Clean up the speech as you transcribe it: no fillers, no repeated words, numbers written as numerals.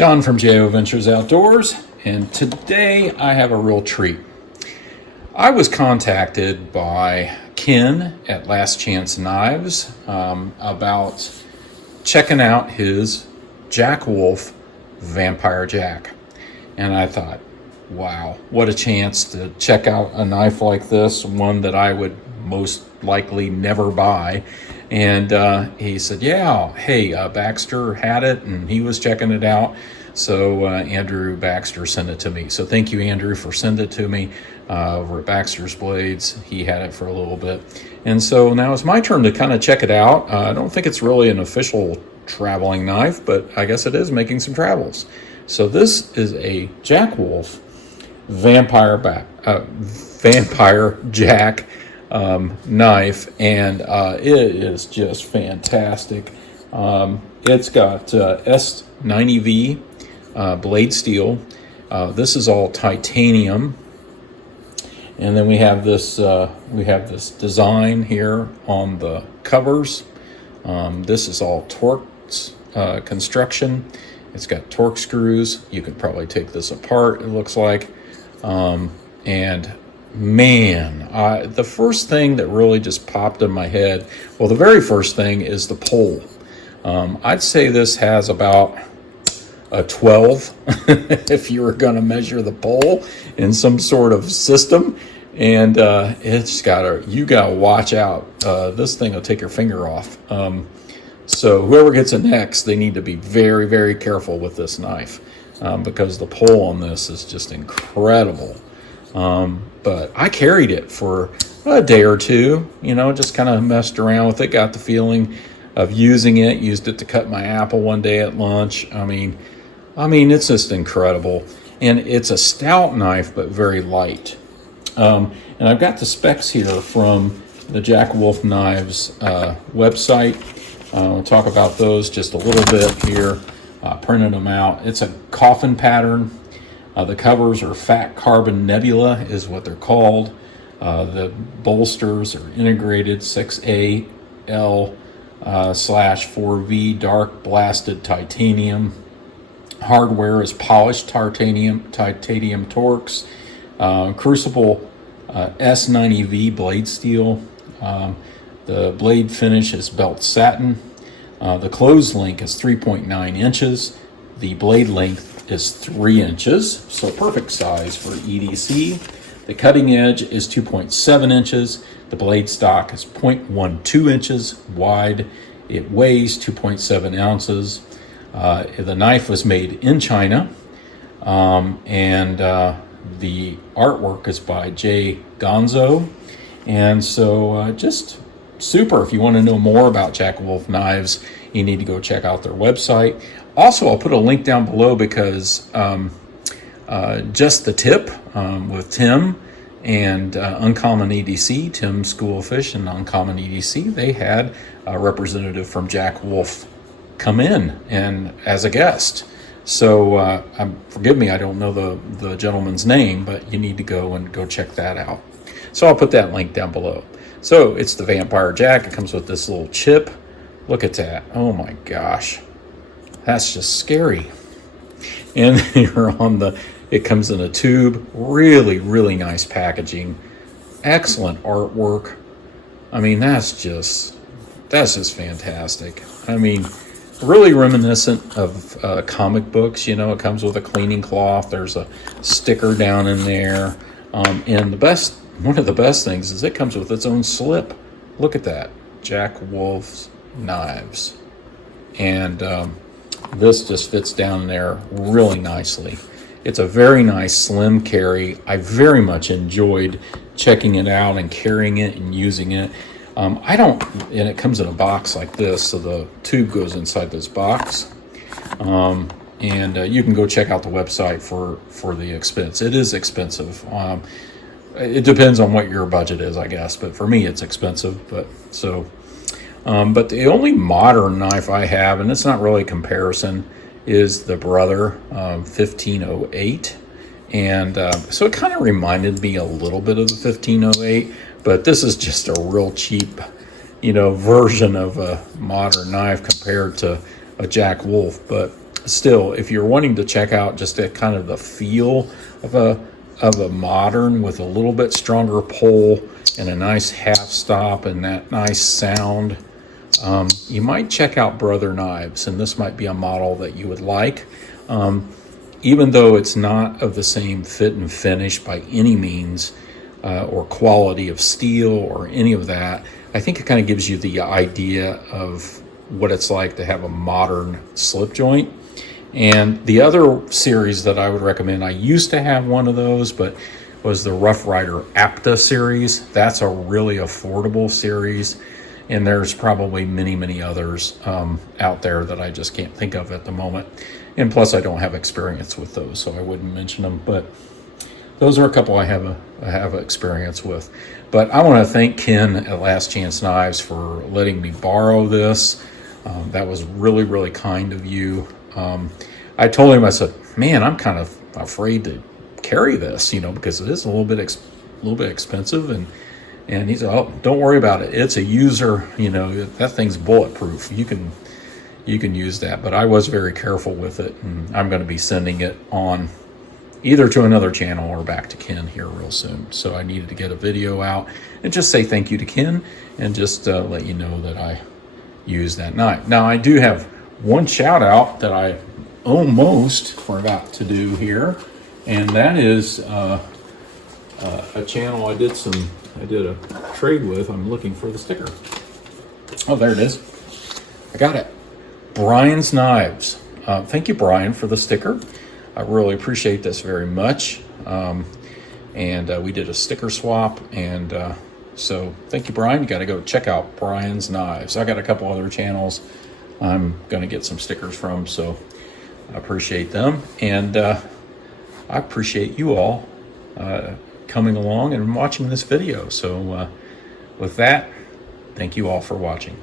John from JO Ventures Outdoors, and today I have a real treat. I was contacted by Ken at Last Chance Knives about checking out his Jack Wolf Vampire Jack. And I thought, wow, what a chance to check out a knife like this, one that I would most likely never buy. And he said, yeah, hey, Baxter had it and he was checking it out. So Andrew Baxter sent it to me. So thank you, Andrew, for sending it to me over at Baxter's Blades. He had it for a little bit. And so now it's my turn to kind of check it out. I don't think it's really an official traveling knife, but I guess it is making some travels. So this is a Jack Wolf Vampire Jack knife, and it is just fantastic. It's got S90V blade steel. This is all titanium, and then we have this design here on the covers. This is all Torx construction. It's got Torx screws. You could probably take this apart, it looks like. And man, the first thing that really just popped in my head, well, the very first thing is the pole. I'd say this has about a 12 if you were going to measure the pole in some sort of system. And it's you gotta watch out. This thing will take your finger off. So whoever gets it next, they need to be very, very careful with this knife because the pole on this is just incredible. But I carried it for a day or two, just kind of messed around with it, got the feeling of using it, used it to cut my apple one day at lunch. I mean, it's just incredible. And it's a stout knife, but very light. And I've got the specs here from the Jack Wolf Knives website. We'll talk about those just a little bit here. Printed them out. It's a coffin pattern. The covers are Fat Carbon Nebula is what they're called. The bolsters are integrated 6AL/4V dark blasted titanium. Hardware is polished titanium Torx. Crucible S90V blade steel. The blade finish is belt satin. The close link is 3.9 inches. The blade length is 3 inches, so perfect size for EDC. The cutting edge is 2.7 inches. The blade stock is 0.12 inches wide. It weighs 2.7 ounces. The knife was made in China, and the artwork is by Jay Gonzo. And so just super. If you want to know more about Jack Wolf Knives, you need to go check out their website. Also, I'll put a link down below because just the tip with Tim and Uncommon EDC, Tim School of Fish and Uncommon EDC, they had a representative from Jack Wolf come in and as a guest. So forgive me, I don't know the gentleman's name, but you need to go check that out. So I'll put that link down below. So it's the Vampire Jack. It comes with this little chip. Look at that. Oh my gosh. That's just scary. And it comes in a tube. Really, really nice packaging. Excellent artwork. I mean, that's just fantastic. I mean, really reminiscent of comic books. It comes with a cleaning cloth. There's a sticker down in there. And one of the best things is it comes with its own slip. Look at that. Jack Wolf's Knives. And this just fits down there really nicely. It's a very nice slim carry. I very much enjoyed checking it out and carrying it and using it. And it comes in a box like this, so the tube goes inside this box. And you can go check out the website for the expense. It is expensive. It depends on what your budget is, I guess, but for me it's expensive. But the only modern knife I have, and it's not really a comparison, is the Brother 1508. And so it kind of reminded me a little bit of the 1508, but this is just a real cheap, version of a modern knife compared to a Jack Wolf. But still, if you're wanting to check out just a kind of the feel of a modern with a little bit stronger pull and a nice half stop and that nice sound, you might check out Brother Knives, and this might be a model that you would like. Even though it's not of the same fit and finish by any means, or quality of steel or any of that, I think it kind of gives you the idea of what it's like to have a modern slip joint. And the other series that I would recommend, I used to have one of those, but was the Rough Rider Apta series. That's a really affordable series, and there's probably many others out there that I just can't think of at the moment. And plus, I don't have experience with those, so I wouldn't mention them. But those are a couple I have experience with. But I want to thank Ken at Last Chance Knives for letting me borrow this. That was really kind of you. I told him, I said, man, I'm kind of afraid to carry this, because it is a little bit expensive. And he said, oh, don't worry about it. It's a user, that thing's bulletproof. You can use that. But I was very careful with it, and I'm going to be sending it on either to another channel or back to Ken here real soon. So I needed to get a video out and just say thank you to Ken and just let you know that I used that knife. Now, I do have one shout out that I almost forgot to do here, and that is a channel I did a trade with. I'm looking for the sticker. Oh, there it is. I got it. Brian's Knives. Thank you, Brian, for the sticker. I really appreciate this very much. And we did a sticker swap, and so thank you, Brian. You got to go check out Brian's Knives. I got a couple other channels I'm going to get some stickers from, so I appreciate them. And I appreciate you all coming along and watching this video. So with that, thank you all for watching.